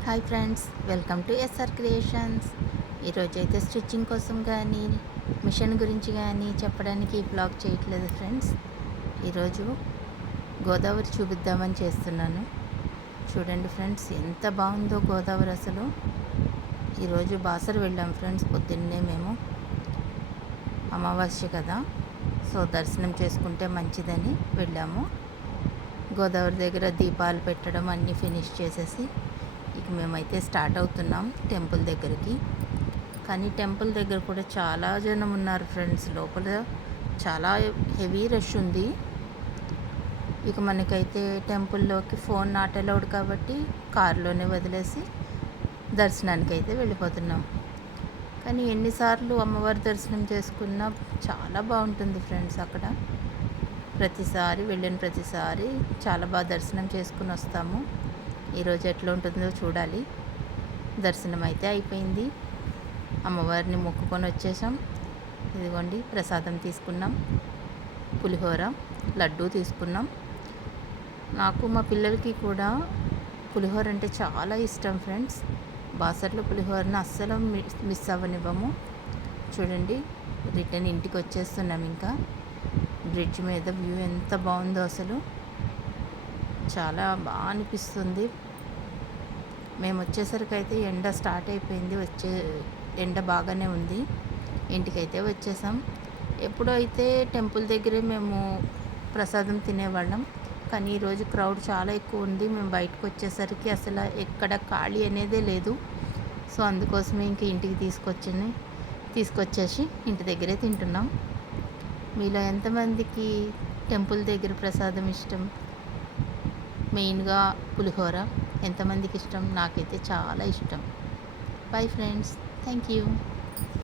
Hi friends welcome to SR creations. ఈరోజు అయితే stitching కోసం కానీ మిషన్ గురించి కానీ చెప్పడానికి ఈ బ్లాగ్ చేయట్లేదు ఫ్రెండ్స్. ఈరోజు గోదావరి చూపిద్దామని చేస్తున్నాను. చూడండి ఫ్రెండ్స్ ఎంత బాగుందో గోదావరి అసలు. ఈరోజు బాసర వెళ్ళాం ఫ్రెండ్స్ పొద్దున్నే మేము. అమావాస్య కదా సో దర్శనం చేసుకుంటే మంచిదని వెళ్ళాము. గోదావరి దగ్గర దీపాలు పెట్టడం అన్నీ ఫినిష్ చేసేసి ఇక మేమైతే స్టార్ట్ అవుతున్నాం టెంపుల్ దగ్గరికి. కానీ టెంపుల్ దగ్గర కూడా చాలా జనం ఉన్నారు ఫ్రెండ్స్. లోపల చాలా హెవీ రష్ ఉంది. ఇక మనకైతే టెంపుల్లోకి ఫోన్ నాట్ అలౌడ్ కాబట్టి కారులోనే వదిలేసి దర్శనానికి అయితే వెళ్ళిపోతున్నాం. కానీ ఎన్నిసార్లు అమ్మవారి దర్శనం చేసుకున్నా చాలా బాగుంటుంది ఫ్రెండ్స్ అక్కడ. ప్రతిసారి వెళ్ళిన ప్రతిసారి చాలా బాగా దర్శనం చేసుకుని వస్తాము. ఈరోజు ఎట్లా ఉంటుందో చూడాలి. దర్శనం అయితే అయిపోయింది. అమ్మవారిని మొక్కుకొని వచ్చేసాం. ఇదిగోండి ప్రసాదం తీసుకున్నాం. పులిహోర లడ్డూ తీసుకున్నాం. నాకు మా పిల్లలకి కూడా పులిహోర అంటే చాలా ఇష్టం ఫ్రెండ్స్. బాసర్లో పులిహోరని అస్సలు మిస్ అవ్వనివ్వము. చూడండి రిటర్న్ ఇంటికి వచ్చేస్తున్నాం ఇంకా. బ్రిడ్జ్ మీద వ్యూ ఎంత బాగుందో అసలు. చాలా బాగా అనిపిస్తుంది. మేము వచ్చేసరికి అయితే ఎండ స్టార్ట్ అయిపోయింది. వచ్చే ఎండ బాగానే ఉంది. ఇంటికైతే వచ్చేసాం. ఎప్పుడైతే టెంపుల్ దగ్గరే మేము ప్రసాదం తినేవాళ్ళం. కానీ ఈరోజు క్రౌడ్ చాలా ఎక్కువ ఉంది. మేము బయటకు వచ్చేసరికి అసలు ఎక్కడ ఖాళీ అనేదే లేదు. సో అందుకోసమే ఇంక ఇంటికి తీసుకొచ్చి తీసుకొచ్చేసి ఇంటి దగ్గరే తింటున్నాం. మీలో ఎంతమందికి టెంపుల్ దగ్గర ప్రసాదం ఇష్టం? మెయిన్గా పులిహోర ఎంతమందికి ఇష్టం నాకైతే చాలా ఇష్టం. Bye friends. Thank you.